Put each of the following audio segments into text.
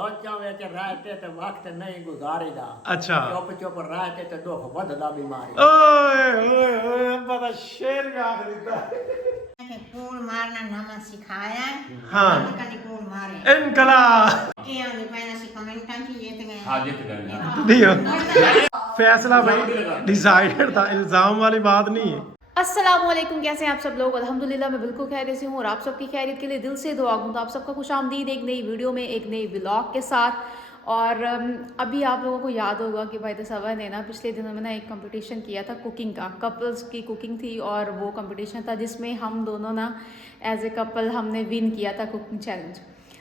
सोचा ਵਿੱਚ रहते तो वक्त नहीं गुजारेगा। अच्छा। चुप चुप रहते तो दुख बढ़दा बीमारी। ओए ओए ओए अब्बा दा शेर भी आख दिता कि कूल मारना नमक सिखाया हाँ। कभी कूल मारे इनकलाब ये आगे पहले से कमेंटां की जीत गए हाँ जीत गए दियो फैसला भाई डिसाइडेड था, इल्जाम वाली बात नहीं है। अस्सलामुअलैकुम, कैसे हैं आप सब लोग। अल्हम्दुलिल्लाह मैं बिल्कुल खैरियत से हूँ और आप सबकी खैरियत के लिए दिल से दुआ करूँ। तो आप सबका खुशामदीद एक नई वीडियो में, एक नई व्लॉग के साथ। और अभी आप लोगों को याद होगा कि भाई तसव्वुर ने ना पिछले दिनों में ना एक कंपटीशन किया था कुकिंग का, कपल्स की कुकिंग थी। और वो कंपटीशन था जिसमें हम दोनों ना एज ए कपल हमने विन किया था कुकिंग चैलेंज।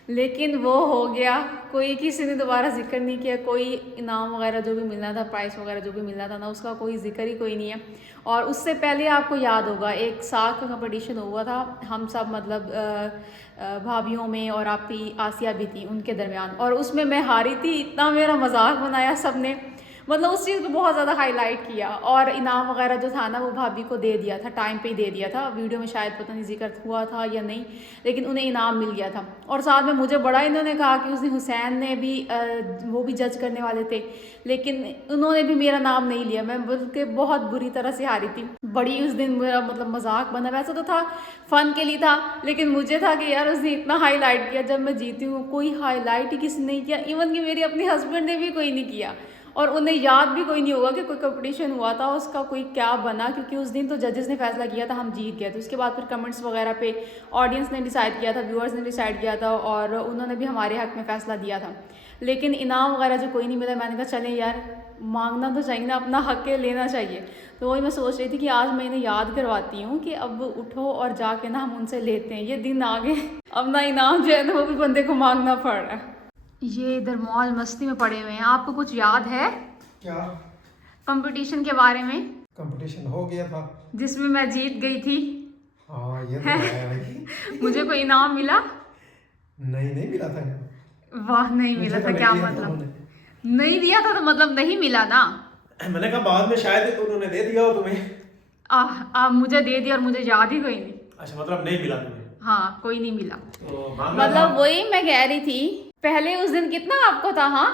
लेकिन वो हो गया, कोई किसी ने दोबारा जिक्र नहीं किया। कोई इनाम वगैरह जो भी मिलना था, प्राइस वगैरह जो भी मिलना था ना, उसका कोई जिक्र ही कोई नहीं है। और उससे पहले आपको याद होगा एक साग का कंपटीशन हुआ था, हम सब मतलब भाभीियों में, और आपकी आसिया भी थी उनके दरमियान। और उसमें मैं हारी थी, इतना मेरा मजाक बनाया सबने, मतलब उस चीज़ को बहुत ज़्यादा हाईलाइट किया। और इनाम वगैरह जो था ना वो भाभी को दे दिया था, टाइम पे ही दे दिया था। वीडियो में शायद पता नहीं जिक्र हुआ था या नहीं, लेकिन उन्हें इनाम मिल गया था। और साथ में मुझे बड़ा इन्होंने कहा कि उस दिन हुसैन ने भी वो भी जज करने वाले थे, लेकिन उन्होंने भी मेरा नाम नहीं लिया। मैं बल्कि बहुत बुरी तरह से हारी थी। बड़ी उस दिन मेरा मतलब मजाक बना, वैसे तो था फ़न के लिए था, लेकिन मुझे था कि यार उसने इतना हाईलाइट किया, जब मैं जीती हूँ कोई हाईलाइट ही किसी ने नहीं किया। इवन कि मेरे अपने हस्बैंड ने भी कोई नहीं किया, और उन्हें याद भी कोई नहीं होगा कि कोई कंपटीशन हुआ था, उसका कोई क्या बना, क्योंकि उस दिन तो जजेस ने फैसला किया था, हम जीत गए थे। उसके बाद फिर कमेंट्स वगैरह पे ऑडियंस ने डिसाइड किया था, व्यूअर्स ने डिसाइड किया था, और उन्होंने भी हमारे हक में फ़ैसला दिया था। लेकिन इनाम वगैरह जो कोई नहीं मिला, मैंने कहा चलें यार, मांगना तो चाहिए ना, अपना हक के लेना चाहिए। तो वही मैं सोच रही थी कि आज मैं इन्हें याद करवाती हूँ कि अब उठो और जाके ना हम उनसे लेते हैं। ये दिन आगे अब ना इनाम जो है ना वो भी बंदे को मांगना पड़ रहा है। ये इधर मौज मस्ती में पड़े हुए हैं। आपको कुछ याद है क्या कंपटीशन के बारे में? कंपटीशन हो गया था जिसमें मैं जीत गई थी। हाँ ये तो है भाई। मुझे कोई इनाम मिला? नहीं मिला था। वाह, नहीं मिला था? क्या मतलब नहीं दिया था? तो मतलब नहीं मिला ना। मैंने कहा बाद में शायद उन्होंने दे दिया हो तुम्हें। मुझे दे दिया और मुझे याद ही कोई नहीं। अच्छा, मतलब नहीं मिला तुम्हें? हाँ, कोई नहीं मिला। तो मतलब वही मैं कह रही थी, पहले उस दिन कितना आपको था। हाँ,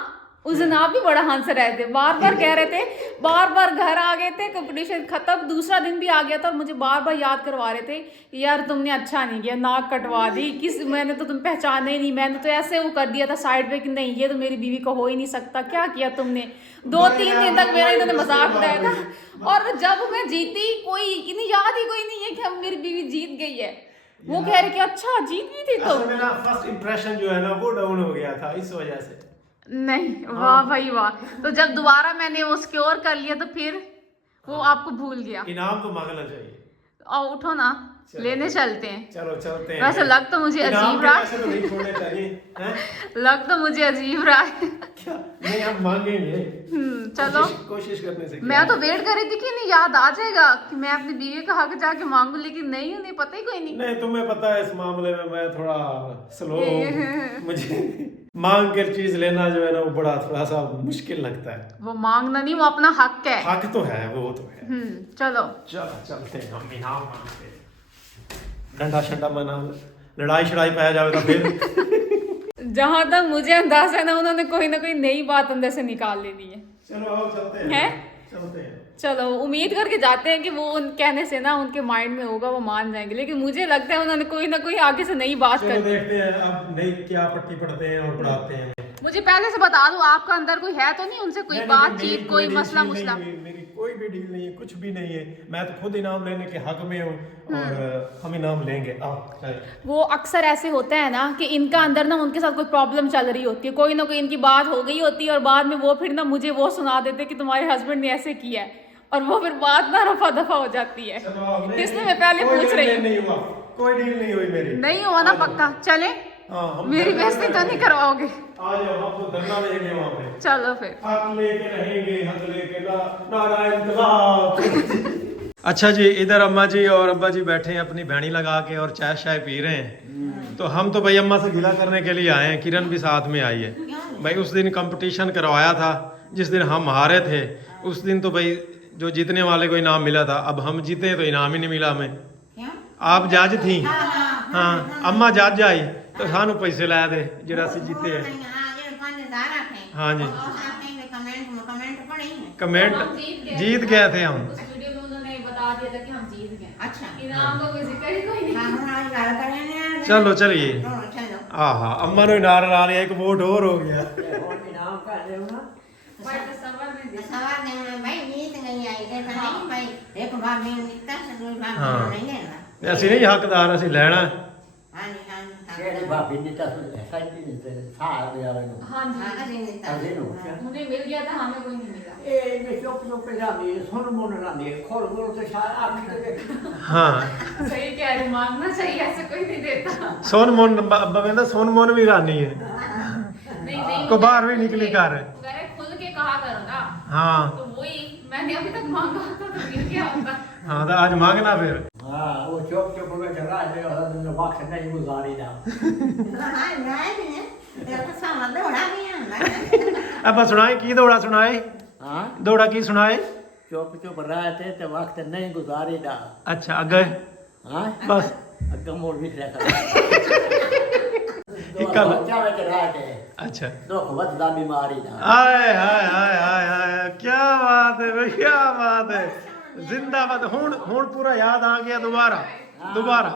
उस दिन आप भी बड़ा हंस रहे थे, बार बार कह रहे थे, बार बार घर आ गए थे, कंपटीशन खत्म, दूसरा दिन भी आ गया था और मुझे बार बार याद करवा रहे थे कि यार तुमने अच्छा नहीं किया, नाक कटवा दी, मैंने तो तुम पहचाने ही नहीं, मैंने तो ऐसे वो कर दिया था साइड पे कि नहीं ये तो मेरी बीवी को हो ही नहीं सकता, क्या किया तुमने। 2-3 दिन तक मेरा इन्होंने मजाक उड़ाया था। और जब मैं जीती, कोई इन्हें याद ही कोई नहीं है कि हम मेरी बीवी जीत गई है। वो कह रहे कि अच्छा जीत गई थी। तो मेरा फर्स्ट इंप्रेशन जो है ना वो डाउन हो गया था इस वजह से। नहीं, वाह भाई वाह। तो जब दोबारा मैंने वो सिक्योर कर लिया तो फिर वो आपको भूल गया। इनाम तो मांगना चाहिए। और उठो ना, लेने चलते हैं। चलो चलते हैं। वैसे लग तो मुझे अजीब रहा, ऐसे तो नहीं छोड़ने चाहिए हैं? लग तो मुझे अजीब रहा है। क्या नहीं, हम मांगेंगे। चलो कोशिश करने से मैं तो वेट कर रही थी कि नहीं याद आ जाएगा कि मैं अपनी बीवी का हक जाके मांगू, लेकिन नहीं, उन्हें पता ही कोई नहीं। नहीं, तुम्हें पता है इस मामले में मैं थोड़ा स्लो हूँ। मुझे मांग कर चीज लेना जो है ना वो बड़ा थोड़ा सा मुश्किल लगता है। वो मांगना नहीं, वो अपना हक है। हक तो है, वो तो है। चलो चलते हैं हम इनाम मांगते हैं। डंडा शंडा मना लड़ाई शड़ाई पाया जाए तो फिर जहां तक मुझे अंदाजा है ना, उन्होंने कोई ना कोई नई बात अंदर से निकाल लेनी है। चलो आओ चलते हैं? चलते हैं। चलो उम्मीद करके जाते हैं कि वो उन कहने से ना उनके माइंड में होगा, वो मान जाएंगे। लेकिन मुझे लगता है उन्होंने कोई ना कोई आगे से नई बात चलो कर। देखते हैं अब नई क्या पट्टी पढ़ते हैं और पढ़ाते हैं। मुझे पहले से बता दूं, आपका अंदर कोई है तो नहीं उनसे कोई बातचीत, कोई मसला मुसला? मेरी कोई भी डील नहीं है, कुछ भी नहीं है। मैं तो खुद इनाम लेने के हक में हूँ और हम इनाम लेंगे। वो अक्सर ऐसे होता है ना कि इनका अंदर ना उनके साथ कोई प्रॉब्लम चल रही होती है, कोई ना कोई इनकी बात हो गई होती है, और बाद में वो फिर ना मुझे वो सुना देते कि तुम्हारे हस्बैंड ने ऐसे किया है, और वो फिर बात ना रफा दफा हो जाती है। इसलिए मैं पहले पूछ रही हूँ। कोई डील नहीं हुई मेरी। नहीं हुआ ना? पक्का चले? मेरी बेइज्जती तो नहीं करवाओगे? आ जाओ, हम तो धरना देंगे वहाँ पे। चलो फिर हक लेके रहेंगे, हक लेके नारा इंकलाब। अच्छा जी, इधर अम्मा जी और अब्बा जी बैठे हैं अपनी भैनी लगा के और चाय शाय पी रहे हैं। तो हम तो भाई अम्मा से गिला करने के लिए आए हैं। किरण भी साथ में आई है भाई। उस दिन कंपटीशन करवाया था जिस दिन हम हारे थे, उस दिन तो भाई जो जीतने वाले को इनाम मिला था। अब हम जीते तो इनाम ही नहीं मिला हमें। आप जज थी? हाँ, अम्मा जज आई तो सानू पैसे ला दे जरा सी जीते हैं। 5,000 थे। हाँ जी। और आपने कमेंट पढ़े हैं। कमेंट हम जीत गए थे हम। उस वीडियो में उन्होंने बता दिया था कि हम जीत गए। अच्छा। इनाम का कोई जिक्र ही कोई नहीं। हाँ, हम आज गल करेंगे। चलो चलिए। चलो। आहा अम्मा ने नार ला लिया, एक वोट और हो गया। ਤੇ ਹੋਰ ਇਨਾਮ ਕਰ ਦਿਓ ਨਾ पर तो सबर में दे। सवाल देना भाई जीत गई आई के तो नहीं भाई एक भाभी ने निकता से दूसरी भाभी हाँ। ने नहीं लेना। ਤੇ ਅਸੀਂ ਨਹੀਂ ਹੱਕਦਾਰ, ਅਸੀਂ ਲੈਣਾ। हाँ जी हाँ जी। ਕਿਹੜੀ ਭਾਬੀ ਨੇ ਤਾਂ ਸਾਡੀ ਨੇ ਸਾਹ ਦੇ ਆਵੇ ਨੂੰ हाँ जी। हाँ अभी निकता। ਅਜੇ ਨੂੰ उन्हें मिल गया था, हमें कोई नहीं मिला। ਇਹ ਮੈਂ ਚੁੱਪ ਚੁੱਪ ਜਾਂਦੀ ਸੁਣ ਮੋਨ ਲਾਂਦੀ ਖੋਲ ਖੋਲ ਤੇ ਸਾਰਾ ਅੱਖ ਤੇ ਹਾਂ सही कह रहे, मांगना चाहिए, ऐसे कोई नहीं देता। ਸੋਨ ਮੋਨ ਅੱਬਾ ਕਹਿੰਦਾ ਸੋਨ ਮੋਨ ਵੀ ਰਾਨੀ ਹੈ। नहीं नहीं। को बाहर भी निकली कर। वो कह रहे खुल के कहा करो ना। हाँ तो वही मैंने अभी तक मांगा था तो मिल गया होता। हाँ तो आज मांगना फिर। ਹਾਂ ਉਹ ਚੁੱਪ ਚੁੱਪ ਵਿੱਚ ਰਾਹ ਦੇ ਉਹਦਾ ਦਿਨ ਵਕਤ ਨਹੀਂ ਗੁਜ਼ਾਰੀ ਦਾ हाँ नहीं ये तो समझ दौड़ा भी है। अब सुनाए की दौड़ा सुनाए, ਹਾਂ दौड़ा की सुनाए। ਚੁੱਪ ਚੁੱਪ ਰਾਹ ਤੇ ਵਕਤ ਨਹੀਂ ਗੁਜ਼ਾਰੀ ਦਾ अच्छा अगे ਹਾਂ बस ਅੱਗੇ ਮੋੜ ਵੀ ਲਿਆ ਕਰ ਇੱਕ ਗੱਲ- ਬੱਚਾ ਵਿੱਚ ਰਾਹ ਤੇ अच्छा ਦੁੱਖ ਵੱਧਦਾ ਬਿਮਾਰੀ ਦਾ आए हाय हाय हाय हाय क्या बात है भाई, क्या बात है। जिंदाबाद। हुन पूरा याद आ गया दोबारा दोबारा।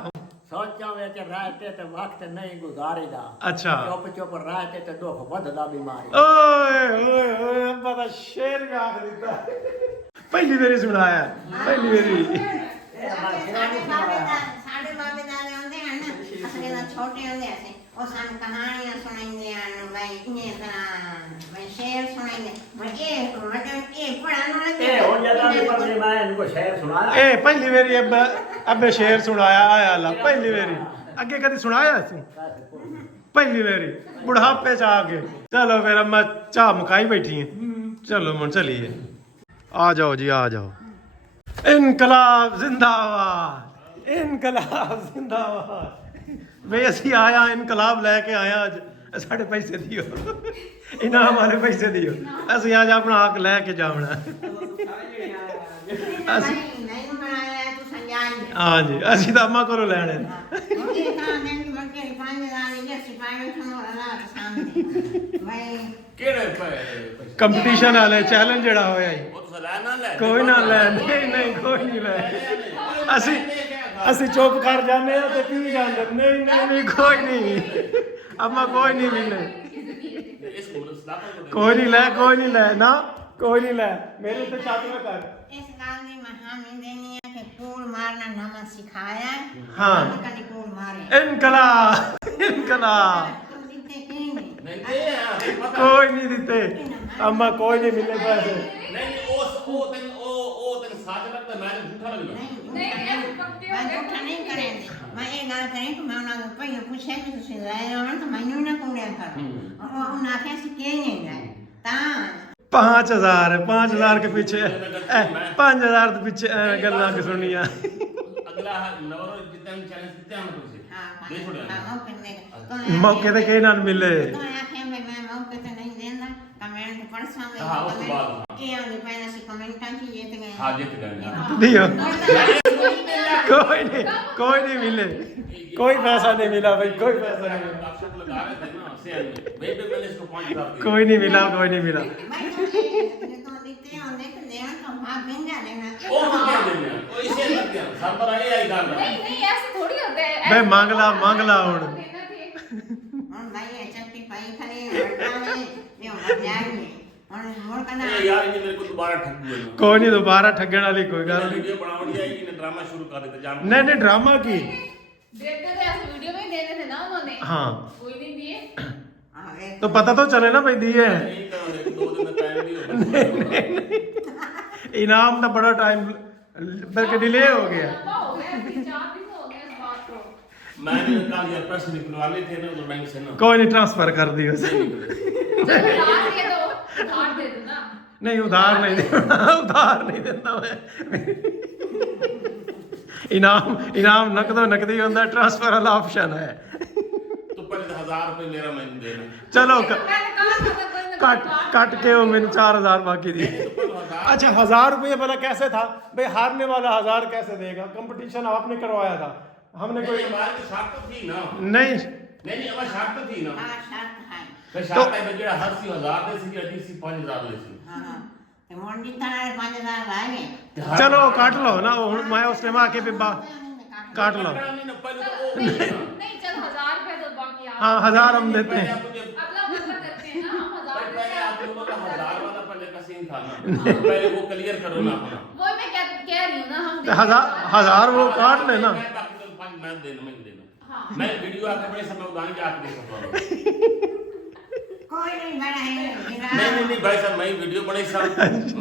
ਸੋਚਾਂ ਵਿੱਚ ਰਾਹ ਤੇ ਵਕਤ ਨਹੀਂ ਗੁਜ਼ਾਰੀਦਾ अच्छा ਚੁੱਪ ਚੁੱਪ ਰਾਹ ਤੇ ਦੁੱਖ ਵੱਧਦਾ ਬਿਮਾਰੀ ओए ओए ओए अब्बा दा शेर भी आख दिता। पहली बारी सुनाया, पहली बारी। साढ़े बाबे दादे होंदे हैं ना असले ना छोटे होंदे ऐसे और सान कहानियां सुनाइंदे हैं भाई इने तरह भाई शेर सुनाइंदे मैं ये पढ़ाने वाले ਇਹ ਹੁਣ ਜਦੋਂ ਵੀ ਪੜ੍ਹਦੇ ਮੈਂ ਇਹਨੂੰ ਕੋਈ ਸ਼ੇਰ ਸੁਣਾਇਆ ए पहली बारी अब्बे शेर सुनाया आया अल्लाह, पहली बारी। अगे कदी सुनाया तू? पहली बारी बुढ़ापे च आके। चलो फिर अम्मा चाह मुकाई बैठी है। चलो मन चलिए, आ जाओ जी आ जाओ। इनकलाब जिंदाबाद, इनकलाब जिंदाबाद। वे असी आया इनकलाब लैके आया अज, साढ़े पैसे दियो, इनाम वाले पैसे दियो, असी आज अपना हक लैके जावना। नहीं बनाया है तो संजान हाँ जी असी तो अम्मा को लैने। मुझे कहा दिन की मक्के 5,000 ये सिपाही में सुनो रहा सामने भाई ਕਿਹੜੇ ਪੈਸੇ कंपटीशन वाले चैलेंज जड़ा होया जी, ਉਹ ਤੁਸੀਂ ਲੈ ਨਾ ਲੈ कोई ना लै, नहीं नहीं कोई नहीं लै। असी असी चुप कर जाने हैं ते पी जांदे। नहीं नहीं नहीं कोई नहीं अम्मा, कोई नहीं मिले, ਇਸ ਕੋਲ ਸਲਾਹ कोई नहीं लै, कोई नहीं लै ना, कोई नहीं लै। मेरे तो छाती में कर। इस गाल ने महामी देनी है कि कूल मारना नमक सिखाया हाँ। कभी कूल मारे इनकलाब इनकलाब। तुम जीते क्यों नहीं ਨਹੀਂ ਇਹ ਪਤਾ कोई नहीं देते अम्मा, कोई नहीं मिले पैसे। ਨਹੀਂ ਉਹ ਤੈਨੂੰ ਸੱਚ ਲੱਗਦਾ ਮੈਂ ਝੂਠਾ ਲੱਗਦਾ नहीं ऐसे पक्के हो मैं गए। झूठा नहीं करेंगे मैं ये गल करें कि मैं उन्होंने पहले पूछे कि तुम लाए हो तो मैंने ना कूड़े कर और उन्हें आखे से के नहीं लाए ता 5,000 के पीछे 5,000 के पीछे गल्ला की सुनिया। ਅਗਲਾ ਨਵਰ ਜਿੱਦਾਂ ਚੈलेंज ਕਿਤੇ ਆਮ ਤੁਸੀਂ हाँ ਦੇ ਛੋੜਿਆ हाँ मौके ने मौके ते कहीं ना मिले। तो आखे मैं मौके ते नहीं देना कमेंट पढ़ सामने हाँ, उसके बाद। ये आने पहले से कमेंट की ये तो ਹਾਂ ਜਿੱਤ ਗਏ दियो कोई नहीं मिले, कोई पैसा नहीं मिला भाई, कोई पैसा नहीं मिला, आप सब लगा रहे थे ना सेल में वे पे मैंने इसको 5,000 दिए कोई नहीं मिला, कोई नहीं मिला। मैं तो दिखते हैं देख लेना तो भाग बिन जा लेना ਉਹ क्या देने ਉਹ इसे लग गया सब पर आए आई कर नहीं नहीं ऐसे थोड़ी होता है। बे ऐसे मांग ला हुन। देना चाहिए। और भाई ये चट्टी पाई खड़े लड़का है ये मर जाएंगे और मोर का ना ए यार ये मेरे को दोबारा ठग दिया कोई नहीं, दोबारा ठगने वाली कोई गल नहीं। वीडियो बनावड़ी आई कि ड्रामा शुरू कर देते जान नहीं नहीं ड्रामा की। देते थे ऐसे वीडियो में ही देने थे ना उन्होंने। हाँ कोई नहीं दिए। हाँ, एक तो पता तो चले ना भाई दिए हैं। नहीं तो एक दो दिन में टाइम भी हो इनाम तो बड़ा टाइम बल्कि डिले हो गया। लंबा हो गया, 3-4 दिन हो गए इस बात को। मैंने कल यार पैसे निकलवा लिए थे ना उधर बैंक से ना कोई नहीं, ट्रांसफर कर दियो। चलो उधार दे दो, उधार दे दो ना। नहीं उधार नहीं देना, उधार नहीं देता मैं। इनाम नकदो नकदी होता, ट्रांसफर वाला ऑप्शन है। तो पहले 1,000 रुपए मेरा मैंने देना चलो मैंने कहा था ना कोई ना कट के वो मैंने 4,000 बाकी दी। तो पहले 1,000 अच्छा 1,000 रुपये पता कैसे था भाई, हारने वाला 1,000 कैसे देगा? कंपटीशन आपने करवाया था, हमने कोई हमारी तो शर्त तो थी ना नहीं। नहीं हमारी शर्त तो थी ना हाँ शर्त है ਤੇ ਸ਼ਾਇਦ ਇਹ ਜਿਹੜਾ ਹਰ ਸੀ 1000 ਦੇ ਸੀ ਅਜੀ ਸੀ 5000 ਦੇ ਸੀ ਹਾਂ ਤੇ ਹੁਣ ਜਿੱਤਾਂ ਨਾਲ 5000 ਲਾਏ चलो काट लो ना हुण मैं उस टाइम आके बिब्बा काट लो नहीं चल 1000 रुपए तो बाकी आप हाँ 1000 हम देते हैं अगला मसला करते हैं ना हम 1000 रुपए आप लोगों का 1000 वाला पहले का सीन था ना पहले वो क्लियर करो ना अपना वो मैं कह रही हूँ ना हम हजार वो काट लेना मैं देना हाँ। मैं वीडियो आके बड़े समय उदान के आके देखो कोई नहीं बड़ा है नहीं भाई साहब मैं वीडियो बने सा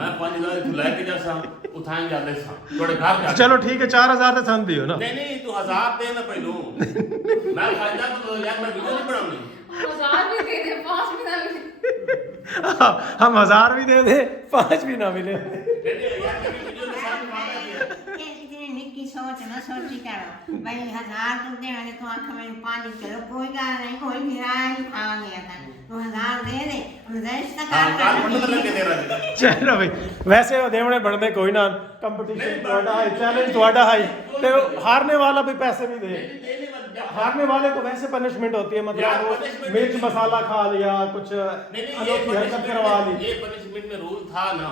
मैं 5000 तू लेके जा सा उठाएं जाते सा थोड़े घर जा चलो ठीक है 4000 तो सन दियो ना नहीं तू 1000 दे ना पहलू मैं फायदा तो यार मैं वीडियो नहीं बनाऊंगी 1000 भी दे दे 5 भी ना मिले हम 1000 भी दे दे 5 भी ना मिले यार मेरी वीडियो के साथ बात है इतनी निक्की सोच ना सोची करो भाई 1000 तुम दे मैंने तो आंख में पानी चलो कोई गाल नहीं कोई गिरा नहीं खा गया था तू 1000 दे दे हम रिश्ता हाँ कर मतलब लगे दे रहा है चलो भाई वैसे देवने बनते कोई ना कंपटीशन ਤੁਹਾਡਾ है चैलेंज ਤੁਹਾਡਾ है तो हारने वाला भी पैसे नहीं दे हारने वाले को वैसे पनिशमेंट होती है मतलब वो मिर्च मसाला खा लिया कुछ अनोखी हरकत करवा ली ये पनिशमेंट में रूल था ना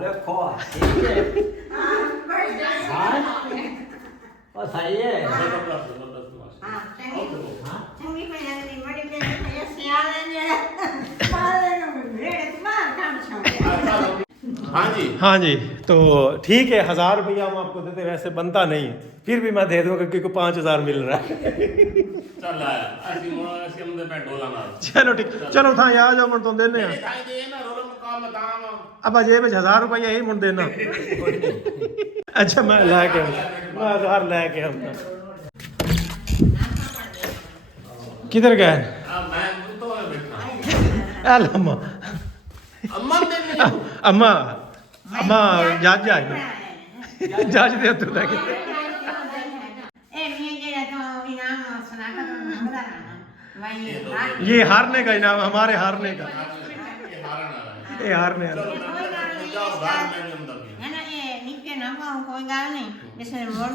ਵੇਖੋ ਠੀਕ ਹੈ ਉਹ ਸਹੀ ਹੈ जबरदस्त जबरदस्त हाँ चंगी पे लगती बड़ी पे ये सियाले ने साले को भेड़ मार काम छोड़ हाँ जी हाँ जी तो ठीक है 1000 रुपया हम आपको देते वैसे बनता नहीं है फिर भी मैं दे दूंगा क्योंकि 5000 मिल रहा है चल आया ऐसी हमने पे डोला मार चलो ठीक चलो था आ जाओ मन तो देने ये थाई दे ना रोल मुकाम दाम अब जेब 1000 रुपया यही मुड़ देना अच्छा मैं लेके मैं 1000 लेके आऊंगा किधर गए अब मैं तो बैठा अम्मा अम्मा ने अम्मा अम्मा जज आई जज दे तू लेके ए मैं जेड़ा तो इनाम सुना कर बता रहा भाई ये हारने का इनाम हमारे हारने का ये हारना है ये हारने वाला कोई गाल नहीं जाओ बाहर में भी अंदर भी है ना ये निके ना पाऊं कोई गाल नहीं जैसे मोड़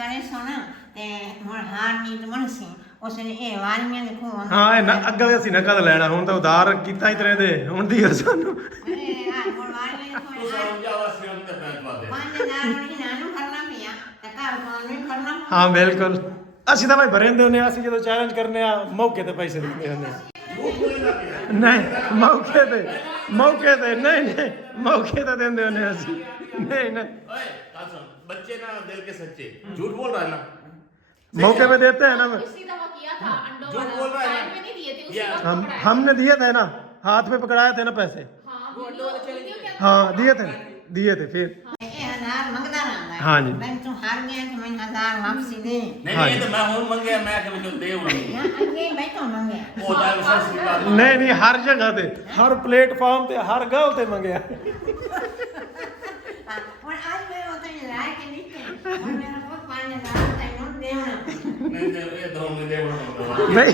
करे सोना ते मोड़ हार नहीं तो मनसी उसने ਇਹ ਵਾਲੀਆਂ ਦੇਖੋ ਹਾਂ ਇਹ ਅੱਗੇ ਅਸੀਂ ਨਕਦ ਲੈਣਾ ਹੁਣ ਤਾਂ ਉਧਾਰ ਕੀਤਾ ਹੀ ਤੇਰੇ ਦੇ ਹੁਣ ਦੀ ਸਾਨੂੰ ਅਰੇ ਆ ਮੋੜ ਵਾਲੀਆਂ तू ਦੇਖੋ समझ जाओ असली हम ते बैंक वाले 5000 ਨਹੀਂ ਨਾਨੂੰ ਕਰਨਾ ਪਿਆ ਤੇ ਘਰ ਕੋਲ ਨਹੀਂ ਕਰਨਾ ਹਾਂ ਬਿਲਕੁਲ ਅਸੀਂ ਤਾਂ ਭਾਈ ਭਰੇਂਦੇ ਹੁੰਦੇ ਆ ਅਸੀਂ ਜਦੋਂ ਚੈਲੰਜ ਕਰਨੇ ਆ ਮੌਕੇ ਤੇ ਪੈਸੇ ਦਿੰਦੇ ਹੁੰਦੇ ਆ झूठ बोलना पिया ਨਹੀਂ ਮੌਕੇ ਤੇ ਨਹੀਂ ਮੌਕੇ ਤੇ ਦਿੰਦੇ ਹੁੰਦੇ ਅਸੀਂ नहीं नहीं ओए कहां सुन बच्चे ना दिल के सच्चे झूठ बोल रहा है ना मौके पे देते हैं ना पिछली दफा किया था अंडों झूठ वाला बोल रहा है टाइम पे नहीं दिए थे उसी या, वक्त हम पकड़ाए। हमने दिए थे ना हाथ में पकड़ाए थे ना पैसे हाँ वीडियो क्या हाँ दिए थे फिर ਇਹ 1000 ਮੰਗਦਾ ਰਹਿੰਦਾ हाँ जी ਮੈਂ ਤੂੰ ਹਾਰ ਗਿਆ ਕਿ ਮੈਂ 1000 ਵਾਪਸੀ ਦੇ नहीं नहीं ये तो मैं हूं मंग गया मैं कि मुझे दे उन्हें ਨਾ ਅੱਗੇ ਬੈਠੋ ਮੰਗਿਆ ओ दाल सर स्वीकार नहीं नहीं हर जगह ते हर प्लेटफॉर्म ते हर गांव ते मंगया ਹੁਣ ਅੱਜ ਮੈਂ ਉਹ ਤਾਂ ਲੈ ਕੇ ਨਿਕਲ ਹੁਣ ਮੇਰਾ ਬਹੁਤ 5000 ਤੈਨੂੰ ਦੇਣਾ नहीं दे ये तो मुझे दे उन्हें नहीं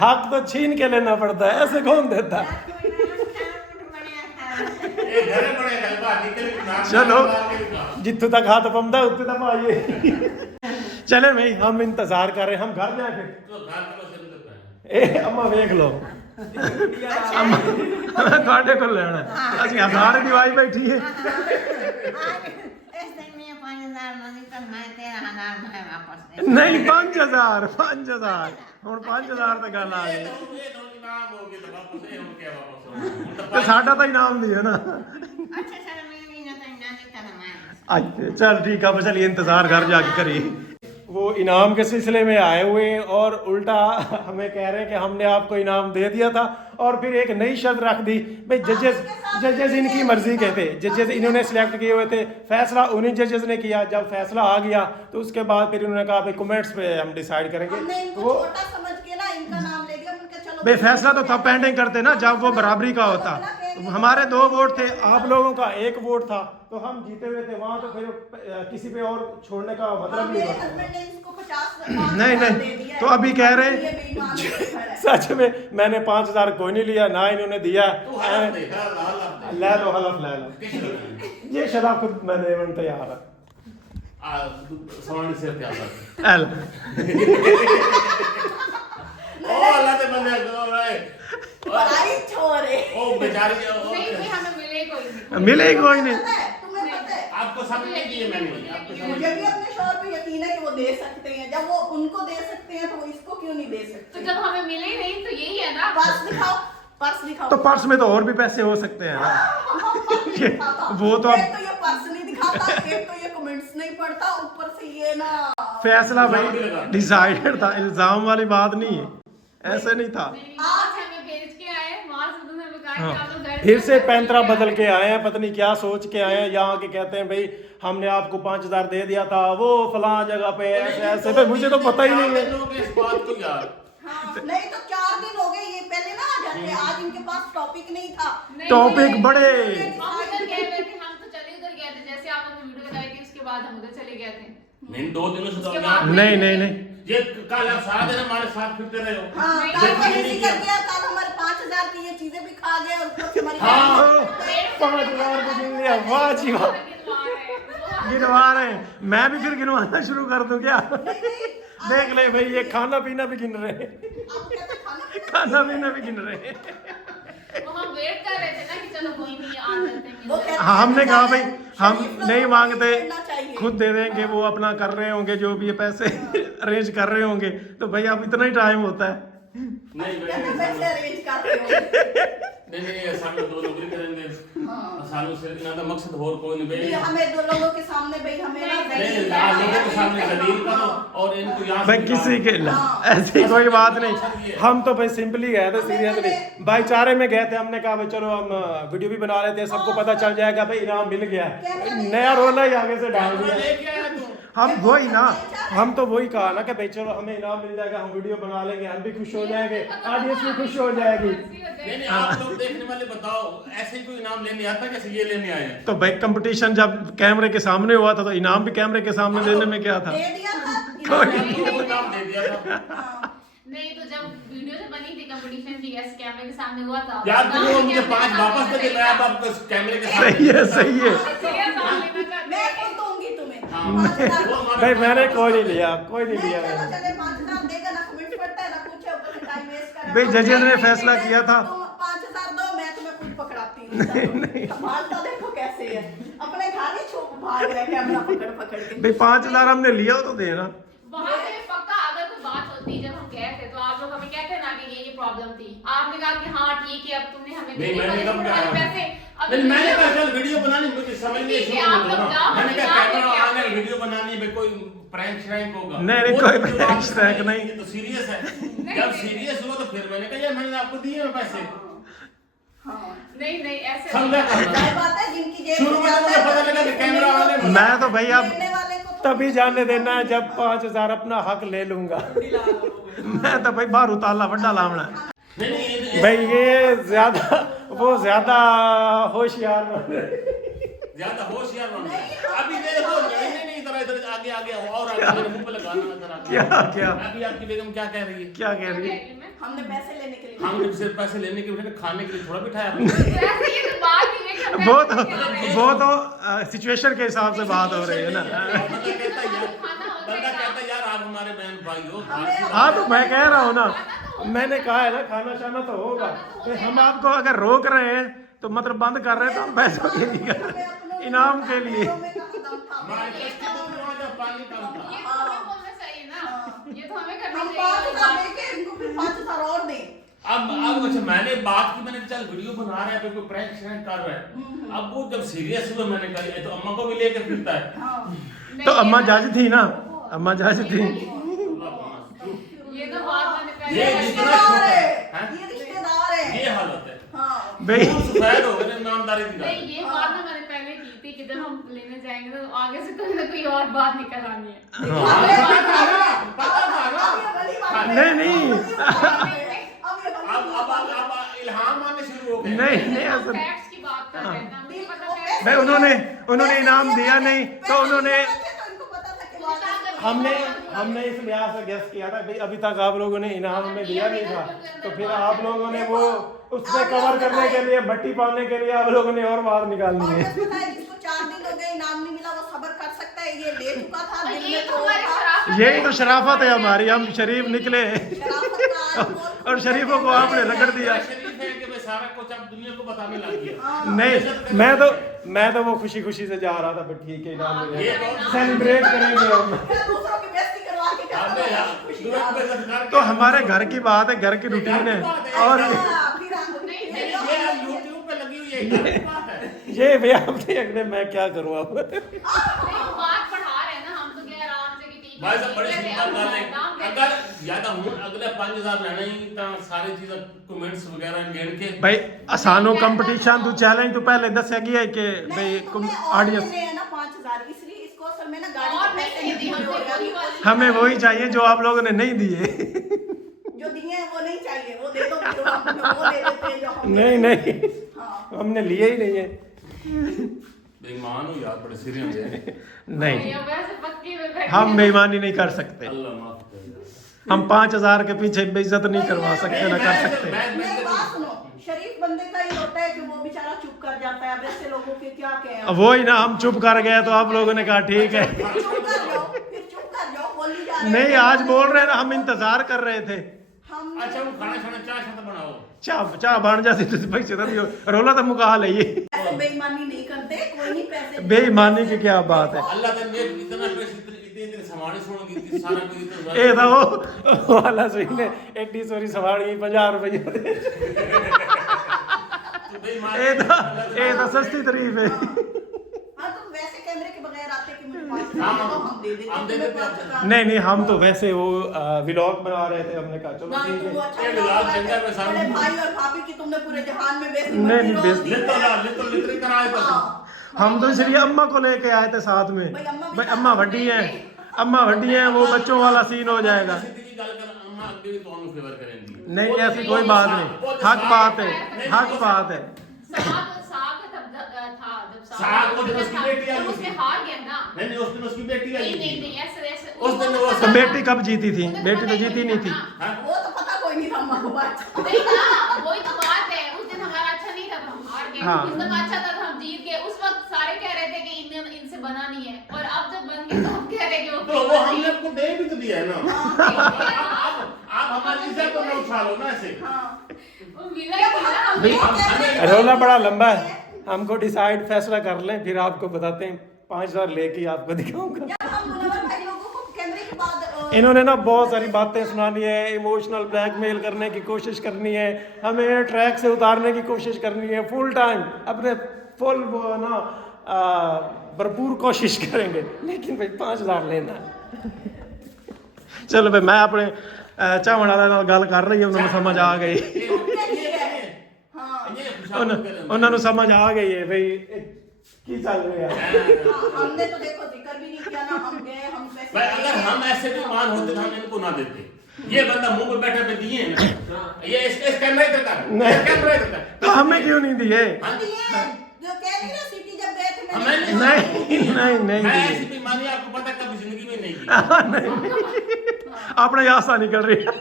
हक तो छीन के लेना पड़ता है ऐसे कौन देता है ये घरे बड़े गलबा निकल के नाम चलो लगा के लिखा। जितने तक हाथ पंदा उतने तक आइए चले भाई हम इंतजार कर रहे हैं हम घर जाए फिर तो घर के बस अंदर पे ए अम्मा देख लो अम्मा ਤੁਹਾਡੇ ਕੋਲ ਲੈਣਾ ਅਸੀਂ 1000 ਦੀ ਵਾਈ ਬੈਠੀ ਹੈ ਇਸ ਦਿਨ ਮੈਂ 5000 ਨਾ ਨਿਕਲ ਮੈਂ 13000 ਮੈਂ ਵਾਪਸ ਦੇ ਨਹੀਂ 5000 ਹੁਣ 5000 ਤੇ ਗੱਲ ਆ ਗਈ ये तो इनाम हो गया तो वापस ये हम क्या वापस हो ਤੇ ਸਾਡਾ ਤਾਂ ਇਨਾਮ ਨਹੀਂ ਹੈ ਨਾ अच्छा सर मैं भी ना तो ना निकल मैं आज चल ठीक है चलिए इंतजार घर जाके करिए वो इनाम के सिलसिले में आए हुए हैं और उल्टा हमें कह रहे हैं कि हमने आपको इनाम दे दिया था और फिर एक नई शर्त रख दी भाई जजेस इनकी मर्जी के थे जजेस इन्होंने सिलेक्ट किए हुए थे फैसला उन्हीं जजेस ने किया जब फैसला आ गया तो उसके बाद फिर उन्होंने कहा भाई कमेंट्स पे हम डिसाइड करेंगे हमने इनको वो छोटा समझ के ना इनका नाम ले दिया उनके चलो भाई फैसला तो तब पेंडिंग करते ना जब वो बराबरी का होता हमारे 2 वोट थे आप लोगों का 1 वोट था तो हम जीते हुए थे वहां तो फिर किसी पे और छोड़ने का मतलब नहीं मेरे होता हस्बैंड ने इसको 50 नहीं दे नहीं दिया तो अभी कह रहे ये बेईमान है। सच में मैंने 5000 कोई नहीं लिया ना इन्होंने दिया तू हलफ दे हलफ दे ले लो हलफ ले लो किस लिए ये शराब खुद मैं देवन तैयार है सवाल से क्या कर एल ओ अल्लाह ते बंदे को रे भाई छोरे ओ बेचारी नहीं नहीं हमें मिले कोई नहीं। मिले ही कोई नहीं। पता है तुम्हें पता है आपको समझ नहीं दिए मैंने आपको समझ मुझे भी अपने शौहर पे यकीन है कि वो दे सकते हैं। जब वो उनको दे सकते हैं तो वो इसको क्यों नहीं दे तो सकते? जब हमें मिले नहीं तो यही है ना। पर्स दिखाओ, पर्स दिखाओ। तो पर्स में तो और भी पैसे हो सकते हैं ना। वो तो एक तो ये पर्स नहीं दिखाता, एक तो ये कमेंट्स नहीं पढ़ता, ऊपर से ये ना फैसला भाई डिसाइडेड था, इल्जाम वाली बात नहीं है, ऐसे नहीं था। आज हमें भेज के आए वहां से उन्होंने हमें कहा कि आप लोग घर फिर से पैंतरा बदल के आए हैं, पता नहीं क्या सोच के आए हैं। यहाँ के कहते हैं भाई हमने आपको 5,000 दे दिया था, वो फलां जगह पे ऐसे ऐसे, तो मुझे तो पता ही नहीं है। इस बात को यार हाँ, नहीं तो 4 दिन हो गए, ये पहले ना आ जाते। आज इनके पास टॉपिक नहीं था। टॉपिक बड़े हम उधर गए हुए थे, हम तो चले उधर गए थे, जैसे आप लोग वीडियो लगाई थी उसके बाद हम उधर चले गए थे। नहीं 2 दिनों से तो उसके यहाँ बाद नहीं नहीं नहीं ये कल आप सारा दिन हमारे साथ फिरते रहे हो हाँ, नहीं, कल नहीं, पॉलिसी कर दिया, कल हमारे 5,000 की ये चीजें भी खा गए और ऊपर से हमारी हाँ। 5,000 को गिन लिया, वाह जी वाह, गिनवा रहे हैं। मैं भी फिर गिनवाना शुरू कर दूं क्या? देख ले भाई, ये खाना पीना भी गिन रहे हैं, खाना पीना भी गिन रहे हैं। वो हम वेट कर रहे थे ना कि चलो कोई नहीं आ जाते हैं। वो कहते हाँ, हमने कहा भाई हम शरीफ लोगों नहीं को मांगते, करना चाहिए। खुद दे देंगे, वो अपना कर रहे होंगे जो भी ये पैसे अरेंज कर रहे होंगे, तो भाई अब इतना ही टाइम होता है। नहीं कहते पैसे नहीं अरेंज करते हो। नहीं सानू 2 नौकरी करेंगे सानू से ना तो मकसद और कोई नहीं नहीं, भाई हमें 2 लोगों के सामने भाई हमें ना नहीं लाल लोगों के सामने जलील करो और इनको यहाँ भाई किसी के ऐसी कोई बात नहीं, हम तो भाई सिंपली गए थे, सीरियसली भाईचारे में गए थे। हमने कहा भाई चलो हम वीडियो भी बना लेते हैं, सबको पता चल जाएगा भाई इनाम मिल गया, नया रोला ही आगे से डाल दिया। लेके आया तू हम वही ना, हम तो वही कहा ना कि भाई चलो हमें इनाम मिल जाएगा, हम वीडियो बना लेंगे, हम भी खुश हो जाएंगे, ऑडियंस भी खुश हो जाएगी। नहीं आप लोग देखने वाले बताओ ऐसे ही कोई इनाम लेने आता कैसे ये लेने आए हैं? तो भाई कंपटीशन जब कैमरे के सामने हुआ था तो इनाम भी कैमरे के सामने देने में क्या था? दे दिया था। आपको इनाम दे दिया था नहीं तो जब वीडियो जो बनी थी कंपटीशन की ऐसे कैमरे के सामने हुआ था यार तुम मुझे 5 वापस दे दे, मैं अब आपको कैमरे के सामने सही है, सही है मैं खुद दूंगी तुम्हें। हाँ। 5,000 वो हमारा भाई मैंने कोई नहीं लिया, कोई नहीं नहीं, लिया चलो मैंने। चले 5,000 देगा ना, कमेंट पढ़ता है ना, पूछे ऊपर से टाइम वेस्ट कर। भाई जजेस ने फैसला किया था। तुम 5,000 दो, मैं तुम्हें खुद पकड़ाती हूँ। संभालता देखो कैसे है, अपने घर ही छुप भाग रहे कैमरा पकड़ पकड़ के। भाई 5,000 हमने लिया हो तो देना। वहां से पक्का अगर कोई बात होती जब हम गए थे तो आप लोग हमें कहते ना कि ये प्रॉब्लम थी, आपने कहा कि हाँ ठीक है अब तुमने हमें नहीं मैंने कब कहा पैसे नहीं मैंने कहा चल वीडियो बनानी मुझे समझ नहीं ठीक है, आप लोग जाओ, मैंने कहा हम कैमरा जाओ, आने वीडियो बनानी है कोई प्रैंक श्रैंक होगा नहीं, वो कोई जब prank आपने श्रैंक कहा, नहीं। ये तो सीरियस है जब सीरियस हुआ तो फिर मैंने कहा यार मैंने आपको दिए हैं पैसे नहीं ऐसे समझा करना जाहिर बात है जिनकी जेब शुरू में तो मुझे पता लगा कि कैमरा वाले मैं तो भाई अब लेने वाले को तो तभी जाने देना है जब 5,000 अपना हक ले लूंगा। मैं तो भाई बाहर ताला वड्डा लावना नहीं नहीं भाई, ये ज्यादा वो ज्यादा होशियार बन रहे। ज्यादा होशियार बन गए अभी देखो नहीं इधर इधर आगे आगे और आगे मेरे मुंह पे लगाना नजर आता क्या क्या अभी आपकी बेगम क्या कह रही है क्या कह रही है? हमने पैसे लेने के लिए हमने सिर्फ पैसे लेने के बजाय खाने के लिए थोड़ा बिठाया वैसे ये तो बात ही है वो तो सिचुएशन के हिसाब से बात हो रही है ना। बंदा कहता है यार आप हमारे बहन भाई हो हाँ तो मैं कह रहा हूँ ना, मैंने कहा है ना खाना शाना तो होगा। तो हम आपको अगर रोक रहे हैं तो मतलब बंद कर रहे हैं तो हम पैसों के लिए कर रहे हैं, इनाम के लिए। हमारे कष्ट को भी वहाँ जब पानी कम था ये तो हमें बोलना चाहिए ना, ये तो हमें करना हम चाहिए। 5,000 देके इनको फिर 5,000 और दें। अब अच्छा मैंने बात की मैंने चल वीडियो बना रहे हैं कोई प्रैंक श्रैंक कर रहे हैं अब वो जब सीरियस हुआ मैंने कहा ये तो अम्मा को भी लेके फिरता है तो अम्मा जाजी थी ना, अम्मा जाजी थी। ये तो बात मैंने पहले ये रिश्तेदार है, हैं? ये रिश्तेदार है। ये हालत है हाँ। भाई फूल सफेद हो गए ईमानदारी दिखा नहीं ये बात ना मैंने पहले की थी कि जब हम लेने जाएंगे तो आगे से कोई ना कोई और बात निकल आनी है। पता था ना अब ये वाली बात है। नहीं, नहीं। अब ये वाली अब इल्हाम आने शुरू हो गए नहीं हम ऐसा फैक्ट्स की बात कर रहे थे, मुझे पता है भाई उन्होंने इनाम दिया नहीं तो उन्होंने इनको पता था कि वादा हमने इस लिहाज से गेस किया था भाई अभी तक आप लोगों ने इनाम हमें दिया नहीं था, तो फिर आप लोगों ने वो उसमें कवर करने के लिए भट्टी पाने के लिए आप लोगों ने और बात निकालनी और है। जैसे पता है जिसको 4 दिन हो गए इनाम नहीं मिला, वो सब्र कर सकता है, ये ले चुका था दिल ये में तो तो हमारी था। शराफत यही तो शराफत है हमारी, हम शरीफ निकले शराफत का आज बोल- और शरीफों को आपने रगड़ दिया। शरीफ है कि मैं सारा कुछ अब दुनिया को बताने लग गया। हाँ। नहीं, मैं तो वो खुशी खुशी से जा रहा था, बट ठीक है, इनाम ये मिलेगा, तो- सेलिब्रेट करेंगे हम। क्या दूसरों की बेइज्जती करवा के क्या अबे यार, खुशी दुनिया का- पे सत्कार तो क्या? हमारे घर की बात है, घर की रूटीन है। और हाँ, फिर ये YouTube पे लगी हुई है, क्या बात है? ये भी आप देखने मैं क्या करूँ अब। नहीं, वो बात पढ़ा रहे हैं ना, हम तो क्या आराम से कि ठीक भाई साहब बड़ी है, सिंपल गल है, काम करते अगर ज्यादा हूं अगले 5000 लेना ही तो सारी चीजें कमेंट्स वगैरह गिन के भाई आसानो कंपटीशन तू चैलेंज तो पहले दस है कि भाई नहीं, तुमने और ऑडियंस देने हैं ना 5000, इसलिए इसको असल में ना और गाड़ी के नहीं पैसे दिए, नहीं हमने दिए वही वाली- हमें वही चाहिए जो आप लोगों ने नहीं दिए। जो दिए हैं वो नहीं चाहिए, वो दे दो, फिर हम वो दे देते हैं जो हम नहीं हाँ। हमने लिए ही नहीं है। बेईमान हो यार, बड़े सीरियस है। नहीं, ये वैसे पक्की में बैठे हम हैं। बेईमानी नहीं कर सकते, अल्लाह माफ करे। हम 5000 के पीछे बेइज्जत नहीं करवा सकते, ना कर सकते। मेरी बात सुनो, शरीफ बंदे का ये होता है कि वो बेचारा चुप कर जाता है, अब ऐसे लोगों के क्या कहें अब वही ना, हम चुप कर गए तो आप लोगों ने कहा ठीक है। फिर चुप कर जाओ, फिर चुप कर जाओ, बोली जा रहे हो। नहीं, आज बोल रहे हैं ना, हम इंतजार कर रहे थे। हम अच्छा वो खाना खाना चाह शाह बनाओ। चाह बन जाती तो पैसे तो दियो, रोला तो मुका लइए। ऐसे बेईमानी नहीं करते, कोई नहीं पैसे बेईमानी की क्या बात है। अल्लाह का नेक इतना पैसे इतने समाने सुन की सारा कुछ इतना ਇਹ ਤਾਂ ਉਹ ਵਾਲਾ ਸੀ ਨੇ ਐਡੀ ਸੋਰੀ ਸਵਾਰੀ 50 ਰੁਪਏ ਦੇ। तो बेईमान ਇਹ ਤਾਂ ਸਸਤੀ ਤਾਰੀਫ ਹੈ। हाँ, तुम वैसे कैमरे के बगैर आते कि मुझे 5000 दे दो, हम दे देते, हम दे तुम्हें देते, 5000। नहीं हम तो वैसे वो व्लॉग बना रहे थे, हमने कहा चलो ना, ठीक तुम है। अच्छा ये लगा लाल रहे झंडा थे। पे सामने- बड़े भाई और भाभी की तुमने पूरे जहान में बेइज्जती नहीं, मत नहीं, करो, बेइज्जती- दी है। लिटल कराए तो हाँ। हम तो इसलिए अम्मा को लेके आए थे साथ में, भाई अम्मा भी भाई साथ अम्मा में। वड्डी है, अम्मा वड्डी है, वो बच्चों वाला सीन हो जाएगा। सीधी जी गल कर अम्मा अगे भी ਤੁਹਾਨੂੰ फेवर करेंगी नहीं ऐसी कोई बात नहीं, हक बात है, हक बात है। साग था जब साग वो जब उसकी बेटी आई जब थी। उसमें हार गया ना। नहीं उस दिन उसकी बेटी आई नहीं थी। ऐसे उस दिन वो तो बेटी कब जीती थी? उन्हें बेटी पता तो ही जीती नहीं थी। था हाँ? वो तो पता कोई नहीं था अम्मा को बात। नहीं ना, वही तो बात है, उस दिन हमारा अच्छा नहीं था तो हम हार गए, हाँ। इस दफा अच्छा था तो हम जीत गए। उस वक्त सारे कह रहे थे कि इनसे बना नहीं है, और अब जब बन गए तो हम कह रहे हैं कि तो वो हमने आपको दे भी तो दिया है ना। आप हमारी इज्जत को ना उछालो ना ऐसे। हाँ। वो मिला ही नहीं ना हमें। हमें- रोला बड़ा लंबा है, हमको डिसाइड फैसला कर लें, फिर आपको बताते हैं। 5000 लेके आपको दिखाऊंगा। जब हम मुनव्वर भाई लोगों को कैमरे के बाद इन्होंने ना बहुत सारी बातें सुनानी है, इमोशनल ब्लैकमेल करने की कोशिश करनी है, हमें ट्रैक से उतारने की कोशिश करनी है। फुल टाइम अपने फुल वो ना भरपूर कोशिश करेंगे, लेकिन भाई 5000 लेना है। चलो भाई, मैं अपने चावण वाले नाल गल कर रही हूं, उन्होंने समझ आ गई। हाँ। ਉਹਨਾਂ ਨੂੰ ਸਮਝ ਆ ਗਈ ਹੈ भाई ਕੀ ਚੱਲ ਰਿਹਾ ਹੈ। हाँ, हमने तो देखो जिक्र भी नहीं किया ना, हम गए, हम पैसे भाई अगर हम ऐसे भी मान होते तो हम इनको ना देते। ये बंदा मुंह पे बैठे पे दिए हैं ना, ये इस कैमरे इधर कर, नहीं। कैमरा इधर कर। तो हमें क्यों नहीं दिए? हम दिए, जो कह रही ना सिटी जब गए थे हमें मैंने नहीं नहीं नहीं मैं दिए। ऐसी बेईमानी आपको पता कभी जिंदगी में नहीं की। अपना यासा निकल रही है,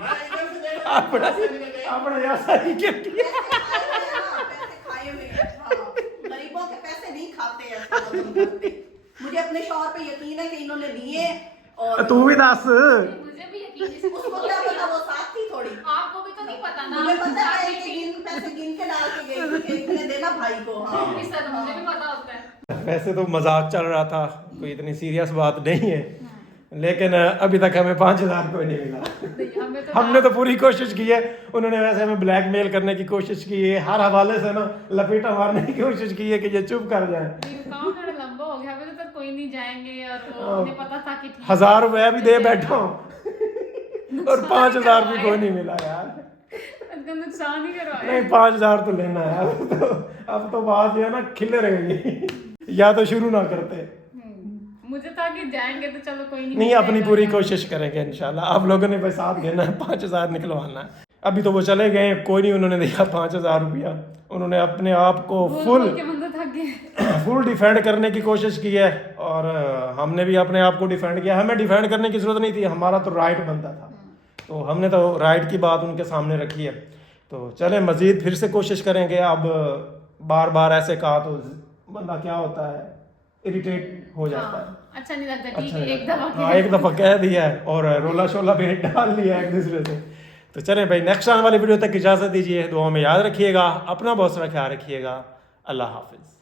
मैं इधर से देख रहा हूं, अपना ऐसे निकल गए। अपना यासा निकल रही है। पैसे खाए हुए हैं, हाँ। गरीबों के पैसे नहीं खाते ऐसे वो तुम करते। मुझे अपने शौहर पे यकीन है कि इन्होंने दिए, और तू भी दस। मुझे भी यकीन है, उसको क्या पता, वो साथ थी थोड़ी। आपको भी तो नहीं पता ना। मुझे पता है कि पैसे गिन के डाल के गई थी कि इतने देना भाई को। हाँ। इस तरह मुझे भी पता होता है। वैसे तो मजाक चल रहा था, कोई इतनी सीरियस बात नहीं है, लेकिन अभी तक हमें 5000 कोई नहीं मिला। हमें तो हमने तो पूरी कोशिश की है, उन्होंने वैसे हमें ब्लैकमेल करने की कोशिश की है, हर हवाले से ना लपेटा मारने की कोशिश की है कि ये चुप कर जाए। काम थोड़ा लंबा हो गया, हमें तो तक कोई नहीं जाएंगे, और वो उन्हें पता था कि ठीक 1000 रुपया भी दे बैठा हूँ और 5000 भी कोई नहीं मिला यार। इतना नुकसान ही करवाया। नहीं 5000 तो लेना है, अब तो बात जो है ना खिले रहेगी, या तो शुरू ना करते। मुझे था कि जाएंगे तो चलो कोई नहीं। नहीं, अपनी पूरी कोशिश करेंगे इंशाल्लाह। आप लोगों ने बस साथ देना है, 5000 निकलवाना है। अभी तो वो चले गए, कोई नहीं उन्होंने दिया 5000 रुपया। उन्होंने अपने आप को फुल के बंदा थक गए। फुल डिफेंड करने की कोशिश की है, और हमने भी अपने आप को डिफेंड किया। हमें डिफेंड करने की जरूरत नहीं थी, हमारा तो राइट बनता था, तो हमने तो राइट की बात उनके सामने रखी है। तो चले मज़ीद फिर से कोशिश करेंगे। अब बार बार ऐसे कहा तो बंदा क्या होता है, इरिटेट हो जाता है। हाँ, अच्छा नहीं लगता, ठीक अच्छा है, नहीं एक लगता। दफा हाँ, एक दफ़ा कह दिया है और रोला शोला भी डाल लिया है एक दूसरे से। तो चलें भाई, नेक्स्ट आने वाली वीडियो तक इजाज़त दीजिए, दुआ में याद रखिएगा, अपना बहुत सारा ख्याल रखिएगा। अल्लाह हाफिज़।